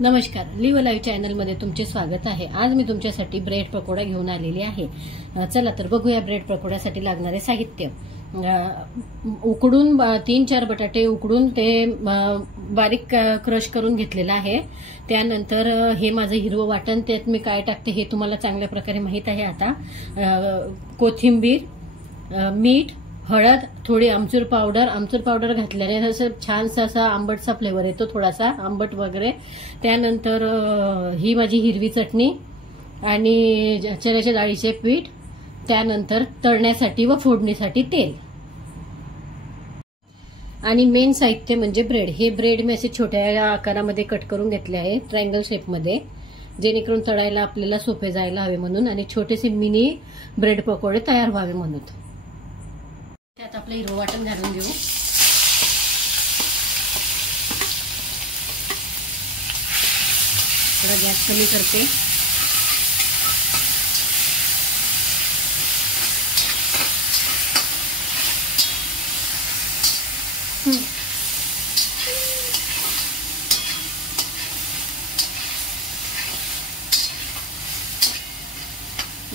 नमस्कार, leave live चॅनलमध्ये तुमचे स्वागत आहे। आज मी तुमच्यासाठी ब्रेड पकोडा घेऊन आलेली आहे। चला तर बघूया ब्रेड पकोड्यासाठी लागणारे साहित्य। उकडून 3-4 बटाटे उकडून ते बारीक क्रश करून घेतलेला आहे। त्यानंतर हे माझं हिरवं वाटण, त्यात मी काय टाकते हे तुम्हाला चांगल्या प्रकारे माहित आहे। आता कोथिंबीर, मीठ, हळद, थोडी आमचूर पावडर घातल्याने असं छानसा असा आंबटसा फ्लेवर येतो, थोडासा आंबट वगैरे। त्यानंतर ही माझी हिरवी चटणी आणि चण्याच्या डाळीचे पीठ, त्यानंतर तळण्यासाठी व फोडणीसाठी तेल आणि मेन साहित्य म्हणजे ब्रेड। हे ब्रेड मी असे छोट्या आकारामध्ये कट करून घेतले आहे, ट्रायंगल शेपमध्ये, जेणेकरून तळायला आपल्याला सोपे जायला हवे म्हणून आणि छोटेसे मिनी ब्रेड पकोडे तयार व्हावे म्हणून। त्यात आपलं हिरवं वाटण घालून घेऊ। थोडा गॅस कमी करते।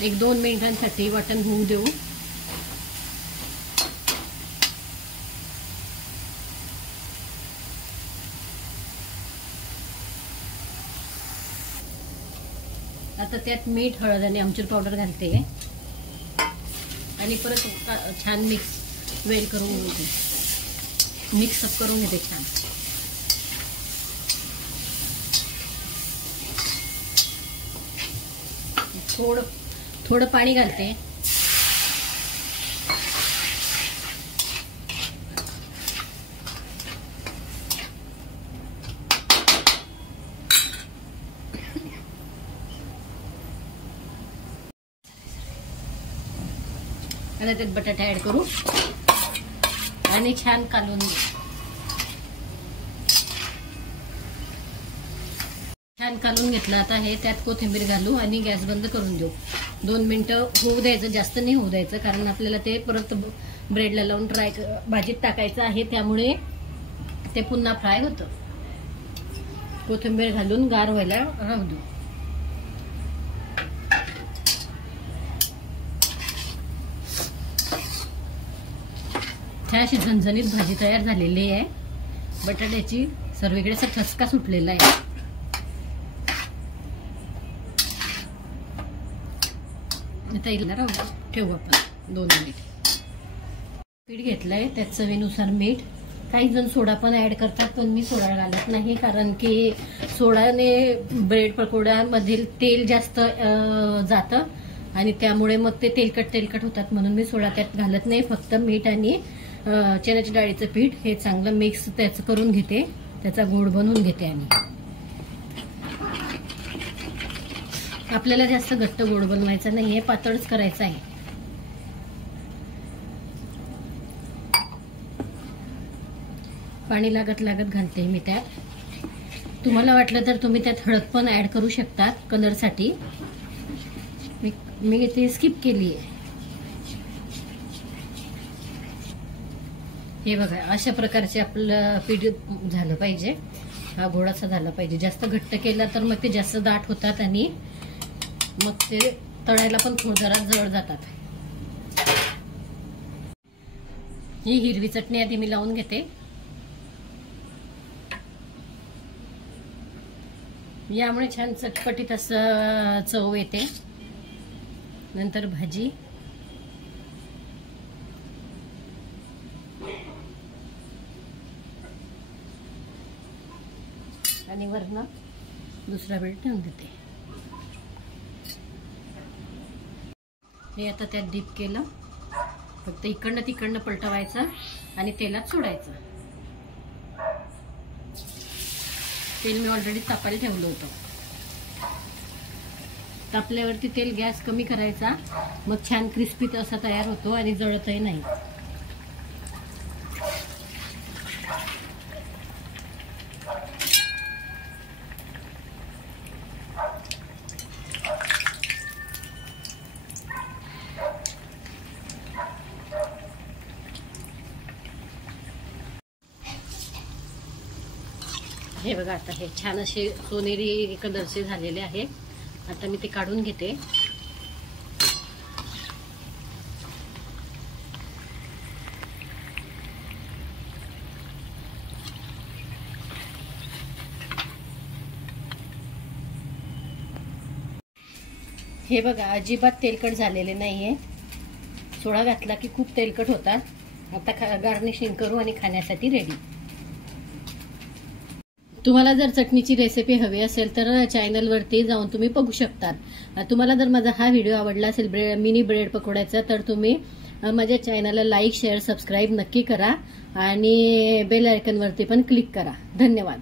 एक 2 मिनिटांसाठी वाटण होऊ देऊ। आता त्यात मीठ, हळद आणि आमचूर पावडर घालते आणि परत छान वेल करून घेते, मिक्सअप करून घेते छान। थोडं पाणी घालते। आता त्यात बटाटे ऍड करू आणि छान कालवून घेऊ। छान कालवून घेतलं। आता हे त्यात कोथिंबीर घालू आणि गॅस बंद करून देऊ। 2 मिनिटं होऊ द्यायचं, जास्त नाही होऊ द्यायचं, कारण आपल्याला ते परत ब्रेडला लावून भाजीत टाकायचं आहे, त्यामुळे ते पुन्हा फ्राय होतं। कोथिंबीर घालून गार व्हायला राहू देऊ। अशी झणझणीत भाजी तयार झालेली आहे। बटाट्याची सर्वीकडे असा ठसका सुटलेला आहे। आता ठेवू आपण 2 मिनिट। पीठ घेतलंय, त्यात चवीनुसार मीठ। काही जण सोडा पण ऍड करतात, पण मी सोडा घालत नाही, कारण की सोडाने ब्रेड पकोड्यामधील तेल जास्त जातं आणि त्यामुळे मग ते तेलकट होतात, म्हणून मी सोडा त्यात घालत नाही। फक्त मीठ आणि चण्याच्या डाळीचं पीठ हे चांगलं मिक्स त्याचं करून घेते, त्याचा गोळ बनवून घेते। आणि आपल्याला जास्त घट्ट गोळ बनवायचा नाहीये, पातळच करायचा आहे। पाणी लागत घालते मी त्यात। तुम्हाला वाटलं तर तुम्ही त्यात हळद पण ऍड करू शकता कलरसाठी, मी ते स्किप केली आहे। हे बघा, अशा प्रकारचे आपलं पीठ झालं पाहिजे, हा गोळाचा झाला पाहिजे। जास्त घट्ट केला तर मग ते जास्त दाट होतात आणि मग ते तळायला पण जरा जड जातात। ही हिरवी चटणी आधी मी लावून घेते। यामुळे छान चटपटीत असं चव येते। नंतर भाजी आणि वरनं दुसरा ब्रेड ठेवून देते। हे आता त्यात डीप केलं, फक्त इकडनं तिकडनं पलटवायचं आणि तेलात सोडायचं। तेल मी ऑलरेडी तापायला ठेवलं होतं। तापल्यावरती तेल गॅस कमी करायचा, मग छान क्रिस्पी असा तयार होतो आणि जळतही नाही। हे बघा आता हे छान असे सोनेरी कलरचे झालेले आहे. आता मी ते काढून घेते. हे बघा अजिबात तेलकट झालेले नाहीये. सोडा घातला की खूप तेलकट होतात. आता गार्निशिंग करू आणि खाण्यासाठी रेडी. तुम्हाला जर चटणीची रेसिपी हवी असेल तर चॅनलवरती जाऊन तुम्ही बघू शकता. तुम्हाला जर माझा हा व्हिडिओ आवडला असेल मिनी ब्रेड पकोड्याचा तर तुम्ही माझ्या चॅनलला लाईक शेअर सबस्क्राईब नक्की करा आणि बेल आयकॉनवरती पण क्लिक करा. धन्यवाद.